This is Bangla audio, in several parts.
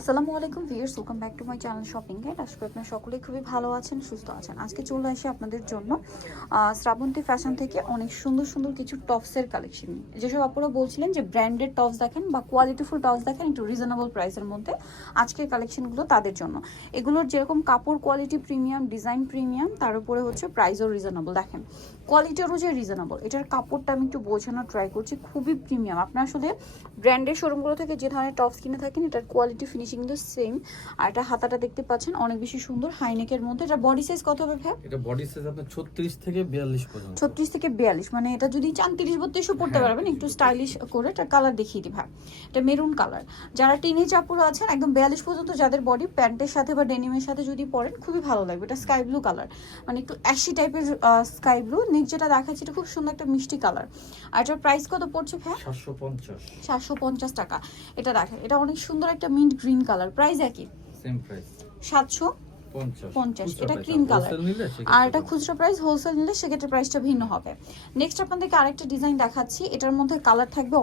আসসালামু আলাইকুম viewers, welcome back to my channel shopping guide. আশা করি আপনারা সকলেই খুবই ভালো আছেন, সুস্থ আছেন। আজকে চলে আসি আপনাদের জন্য শ্রাবন্তী ফ্যাশন থেকে অনেক সুন্দর সুন্দর কিছু টপসের কালেকশন। যেসব আপনারা বলছিলেন যে ব্র্যান্ডেড টপস দেখেন বা কোয়ালিটিফুল টপস দেখেন একটু রিজনেবল প্রাইসের মধ্যে, আজকের কালেকশনগুলো তাদের জন্য। এগুলোর যেরকম কাপড় কোয়ালিটি প্রিমিয়াম, ডিজাইন প্রিমিয়াম, তার উপরে হচ্ছে প্রাইসও রিজনেবল। দেখেন কোয়ালিটি অনুযায়ী রিজনেবল। এটার কাপড়টা আমি একটু বোঝানোর ট্রাই করছি, খুবই প্রিমিয়াম। আপনারা আসলে ব্র্যান্ডের শোরুমগুলো থেকে যে ধরনের টপস কিনে থাকেন এটার কোয়ালিটি ফিনিশিং কিন্তু সেম। আর এটা হাতাটা দেখতে পাচ্ছেন অনেক বেশি সুন্দর হাইনেকের মধ্যে। এটা বডি সাইজ কত হবে ভাই? এটা বডি সাইজ আপনার 36 থেকে 42 পর্যন্ত। 36 থেকে 42, মানে এটা যদি চান 30-32 পড়তে পারবেন, একটু স্টাইলিশ করে। এটা কালার দেখিয়ে দিই ভাই, এটা মেরুন কালার। যারা টিনেজ আপুরা আছেন একদম 42 পর্যন্ত, যাদের বডি প্যান্টের সাথে বা ডেনিমের সাথে যদি পরেন খুবই ভালো লাগবে। এটা স্কাই ব্লু কালার, মানে একটু অ্যাশি টাইপের স্কাই ব্লু। নেক্সট যেটা দেখাচ্ছি এটা খুব সুন্দর একটা মিষ্টি কালার। আর এটার প্রাইস কত পড়ছে ভাই? 750 টাকা। এটা দেখেন, এটা অনেক সুন্দর একটা মিন্ট গ্রিন কালার, প্রাইস একই সেম প্রাইস 750। এটা ক্রিম কালার। আর এটা খুচরা প্রাইস, হোলসেল নিলে সেক্ষেত্রে প্রাইসটা ভিন্ন হবে। নেক্সট আপনাদেরকে আরেকটা ডিজাইন দেখাচ্ছি। এটার মধ্যে কালার থাকবে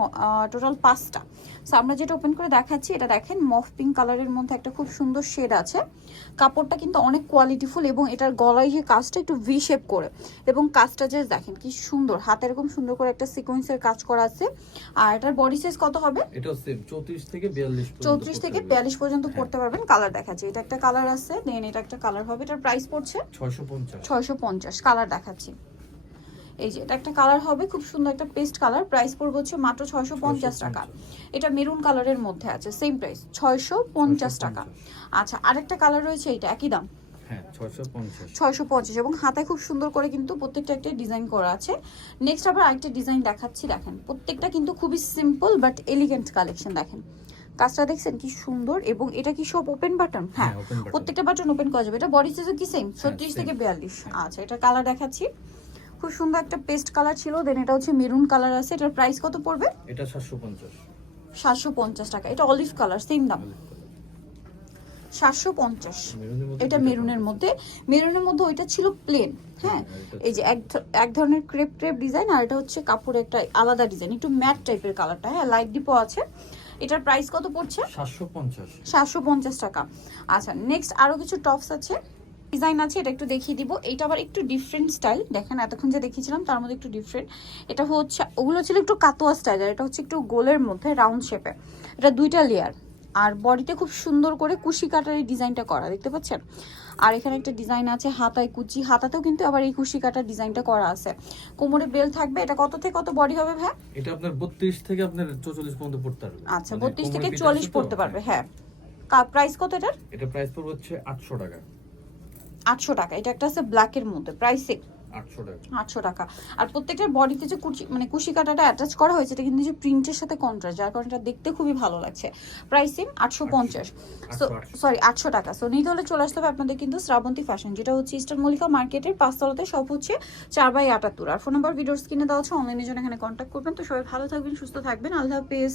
টোটাল 5টা। সো আমরা যেটা ওপেন করে দেখাচ্ছি, এটা দেখেন মফ পিঙ্ক কালারের মধ্যে একটা খুব সুন্দর শেড আছে। কাপড়টা কিন্তু অনেক কোয়ালিটিফুল এবং এটার গলায় যে কাজটা একটু ভি শেপ করে, এবং কাজটা যে দেখেন কি সুন্দর, হাতে এরকম সুন্দর করে একটা সিকোয়েন্সের কাজ করা আছে। আর এটার বডি সাইজ কত হবে? এটাও সেম 34 থেকে 42 পর্যন্ত। 34 থেকে 42 পর্যন্ত পড়তে পারবেন। কালার দেখাচ্ছি, এটা একটা কালার আছে, দেন এটা একটা কালার হবে। এটার প্রাইস পড়ছে 650। কালার দেখাচ্ছি, এই যে এটা একটা কালার হবে, খুব সুন্দর একটা পেস্ট কালার। প্রাইস পড়বে হচ্ছে মাত্র 650 টাকা। এটা মেরুন কালারের মধ্যে আছে, সেম প্রাইস 650 টাকা। আচ্ছা, আরেকটা কালার রয়েছে, এটা একই দাম, হ্যাঁ 650। 650, এবং হাতে খুব সুন্দর করে কিন্তু প্রত্যেকটা একটা ডিজাইন করা আছে। নেক্সট আবার আরেকটা ডিজাইন দেখাচ্ছি। দেখেন প্রত্যেকটা কিন্তু খুবই সিম্পল বাট এলিগেন্ট কালেকশন। দেখেন কাজটা দেখছেন কি সুন্দর, এবং এটা কি সব ওপেন বাটন? হ্যাঁ, প্রত্যেকটা বাটন ওপেন করা যাবে। এটা বডি সাইজও কি সেম 36 থেকে 42। আচ্ছা, এটা কালার দেখাচ্ছি, খুব সুন্দর একটা পেস্ট কালার ছিল। দেন এটা হচ্ছে মেরুন কালার আছে। এটার প্রাইস কত পড়বে? এটা 750। 750 টাকা। এটা অলিভ কালার, সেম দাম 750। এটা মেরুনের মধ্যে, মেরুনের মধ্যে ওইটা ছিল প্লেন। হ্যাঁ, এই যে এক ধরনের ক্রেপ ডিজাইন, আর এটা হচ্ছে কাপড়ের একটা আলাদা ডিজাইন, একটু ম্যাট টাইপের কালারটা। হ্যাঁ, লাইট ডিপো আছে। এটার প্রাইস কত পড়ছে? 750 টাকা। আচ্ছা, নেক্সট আরো কিছু টপস আছে, ডিজাইন আছে, এটা একটু দেখিয়ে দিব। এটা আবার একটু ডিফারেন্ট স্টাইল। দেখেন এতক্ষণ যে দেখিয়েছিলাম তার মধ্যে একটু ডিফারেন্ট। এটা হচ্ছে, ওগুলো ছিল একটু কাতোয়া স্টাইল, আর এটা হচ্ছে একটু গোলের মধ্যে রাউন্ড শেপে। এটা 2টা লেয়ার, আর বডিতে খুব সুন্দর করে কুশি কাটার এই ডিজাইনটা করা, দেখতে পাচ্ছেন। আর এখানে একটা ডিজাইন আছে হাতায় কুচি, হাতাতেও কিন্তু আবার এই কুশি কাটার ডিজাইনটা করা আছে। কোমরে বেল থাকবে। এটা কত থেকে কত বডি হবে ভাই? এটা আপনার 32 থেকে আপনার 44 পর্যন্ত পড়তে পারবে। আচ্ছা, 32 থেকে 44 পড়তে পারবে। হ্যাঁ, প্রাইস কত এটার? এটা প্রাইস পড়বে হচ্ছে 800 টাকা। 800 টাকা। এটা একটা আছে ব্ল্যাকের মধ্যে, প্রাইস 800 টাকা। 800 টাকা। আর প্রত্যেকটার বডিতে যে কুশি কাটাটা অ্যাটাচ করা হয়েছে, এটা কিন্তু যে প্রিন্টের সাথে কন্ট্রাস্ট, যার কারণে এটা দেখতে খুবই ভালো লাগছে। Price same 850। সরি 800 টাকা। সো নিতে হলে চলে আসতে হবে আপনাদের কিন্তু শ্রাবন্তী ফ্যাশন, যেটা হচ্ছে ইস্টার্ন মল্লিকা মার্কেটের 5 তলাতে, সব হচ্ছে 4/78। আর ফোন নাম্বার ভিডিওর স্ক্রিনে দেওয়া আছে, অনলাইনের জন্য এখানে কন্ট্যাক্ট করবেন। তো সবাই ভালো থাকবেন, সুস্থ থাকবেন, আল্লাহ হাফেজ।